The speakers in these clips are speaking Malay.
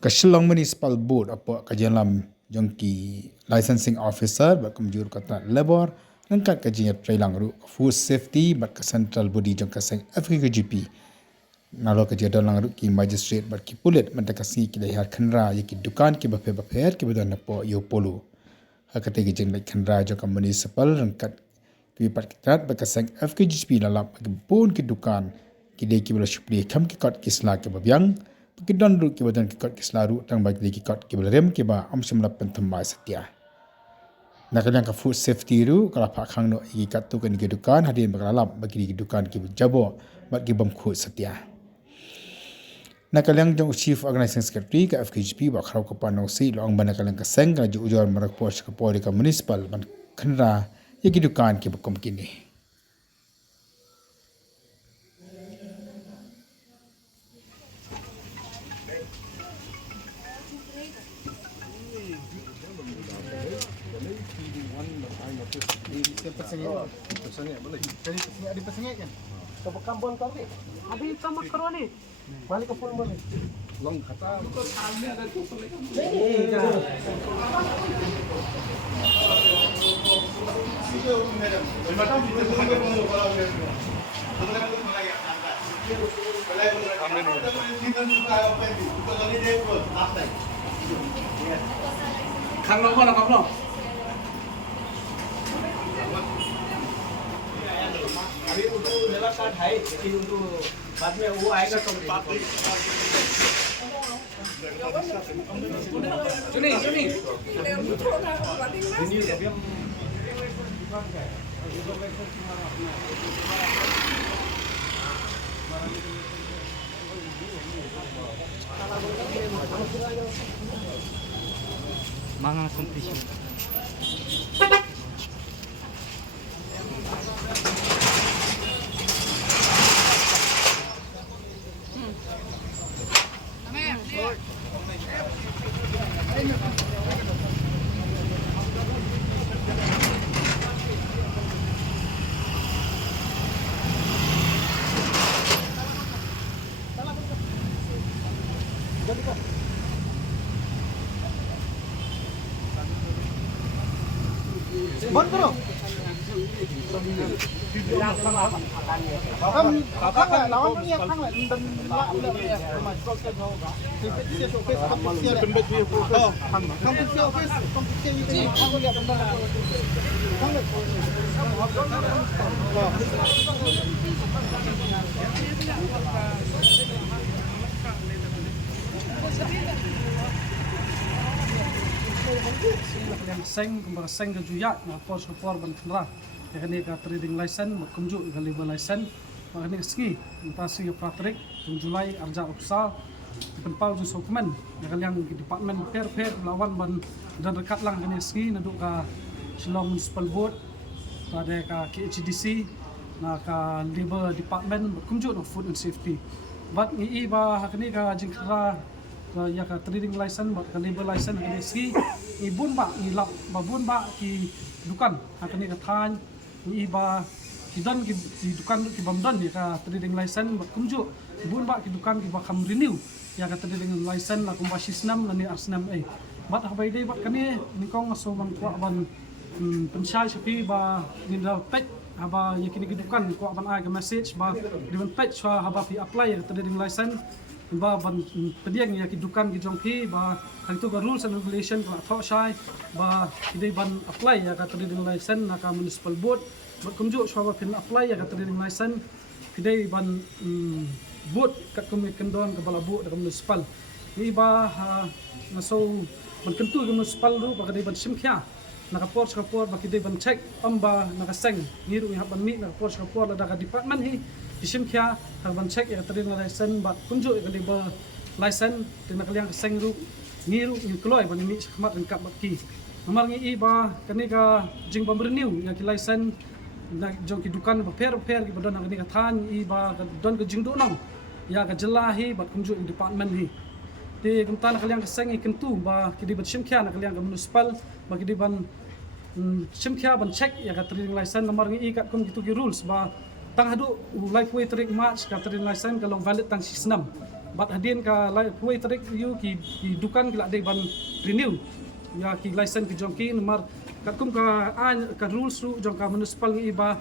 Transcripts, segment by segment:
Kashilong Municipal Board apa kajian jongki licensing officer berkumjur kata labor rangkat kajian trailang ru food safety ke central body jong kaseng FKGP nalo kajian dalang ru ki magistrate ki pulit mendakasi ki lahar khanra ki dukan ki bape ki badan po yo polo hakate ki jeng khanra jong municipal rangkat ki pat kaseng FKGP lalap ki pun ki dukan ki de ki bala shupli kam ki kot ki sla ki babyang Pagkidon ru ki badan ki kot ki selaru tang bagi ki kot ki belarem ki ba amsum lapen thamba setia. Nakalian ka food safety ru kala pak khang no ki kat tu kan ki dukan hadin bakalam bagi ki dukan ki jabo bat ki bam khut setia. Nakalian jong chief organizing secretary ka FKGP ba kharau ka panau si long ban nakalian ka seng ka ju ujor marak pos ka pori ka municipal ban khanra ki dukan ki bakom kini. Pesengit boleh. Jadi ada pesengit kan? Ke kampung tadi. Ada ikan makaroni. Balik ke pulau boleh. Long kata. Ada tu boleh. Kang long mana kang long? अभी उनको नेला कार्ड है लेकिन उनको बाद में वो आएगा तो बात सुनी सुनी Mangan competition. बंद करो हम खang lại lawan ni khang lại dan la mà có cái đâu thì cái xe số cái bên bên kia khang cái xe cái không cái xe như thế không có lihat benar khang lại yang seng kembang seng ke juyak na pos kupor ban khnra yakni ka trading license mat kumju ka labor license makni ski intasi pratrik tung Julai arja uksal penpau ju sokmen yang department per lawan ban dan rekat lang kini ski naduk ka Shillong Municipal Board pada ka KHDC na ka labor department mat kumju no food and safety bat ngi ba hakni ka jingkra ya ka trading license bat ka labor license kini ski ibun ba ilap babun ba ki dukan hakni ka than iba ki don ki dukan ki bamdan ya ka trading license bat kumju ibun ba ki dukan ki ba kam renew ya ka trading license la kumba sisnam ni arsnam bat habai dei bat kani nikong so man kwa ban pensyai sapi ba ni da pet haba yakini ki dukan kwa ban ai ka message ba di ban pet swa haba pi apply ya trading license ba ban pediang ya ki dukan ki jong pi ba hang tu ka rules and regulation ka tho shai ba idai ban apply ya ka trading license na ka municipal board bat kumju swa ba pin apply ya ka trading license idai ban board kat kumi kendon ka bala board ka municipal ni ba na so ban kentu ka municipal ru ba ka dai ban simkhya na ka por ba ki dai ban check amba na ka seng ni ru ya ban mi na ka por la da ka department hi isim kya ban check ya trading license bat kumju ka labor license tin kaliang seng ru ngiru ni kloy ban mi khmat kan kap ki nomor ngi ba kani ka jing bam renew ya ki license na jong ki dukan ba per ki badan kani ka than i ba don ka jing do nong ya ka jelahi bat kumju department hi ti kumtan kaliang ka seng i kentu ba ki di bat sim kya na kaliang ka municipal ba ki di ban sim kya ban check ya ka trading license nomor ngi kat kum gitu ki rules ba tang hadu like way tarik march ka trading license ka long valid tang 6 bat hadin ka kuai tarik yu ki dukan kila de ban renew ya ki license ki jongki nomor kum ka ka rules ru jong ka municipal ngi ba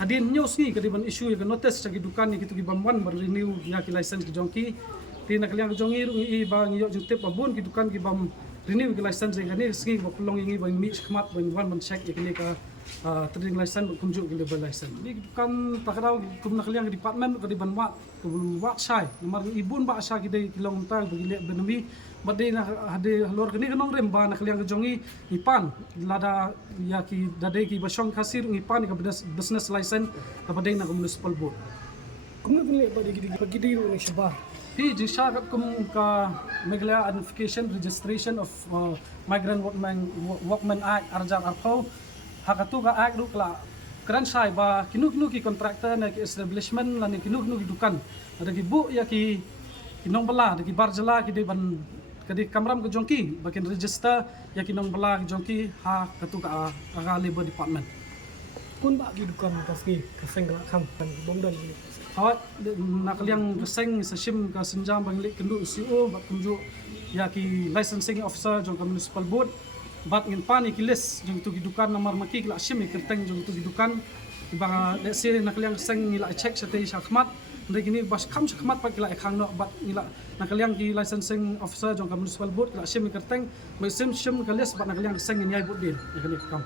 hadin news ngi ka di ban issue ya notice sa ki dukan ni kitu ki ban ban renew ya ki license ki jongki tin nakaliang ki jongi ru ngi ba ngi yo jong tip abun ki dukan ki bam renew ki license ka ni ski ba pelong ngi ba mi khmat ban ban check ya ni ka trading license kumju ki level license ni dukan takraw kum nakaliang department ka di ban wa wak sai nomor ibun ba sa ki de kilong ta bagi le benami badai na hade lor kini kanong remba na kaliang jongi ipan lada ya ki dade ki basong kasir ipan ka business license ka badai na municipal board Kung nagli ba di ni siya hi jisha kum ka megla identification registration of migrant workman act arjar arpo hakatu ka act ru kala kran sai ba kinu ki contractor na ki establishment la ni kinu ki dukan ada ki bu ya ki kinong bala ki barjala ki de ban kadi kamram ke jongki bakin register ya kinong bala ke jongki ha katu ka labor department kun ba gidukan kaski kaseng la kam kan bongdan ni awat nakaliang reseng sa sim ka senjam bangli kendu CEO bak kunju ya ki licensing officer jong ka municipal board bat ngin pani ki list jong tu gidukan nomor maki kila sim kerteng jong tu gidukan ba se nakaliang seng ngila check sa te sakmat ndai kini bas kam sakmat pa kila ekhang no bat ngila nakaliang ki licensing officer jong ka municipal board kila sim kerteng sim ka list bat nakaliang seng nyai board din ya kini kam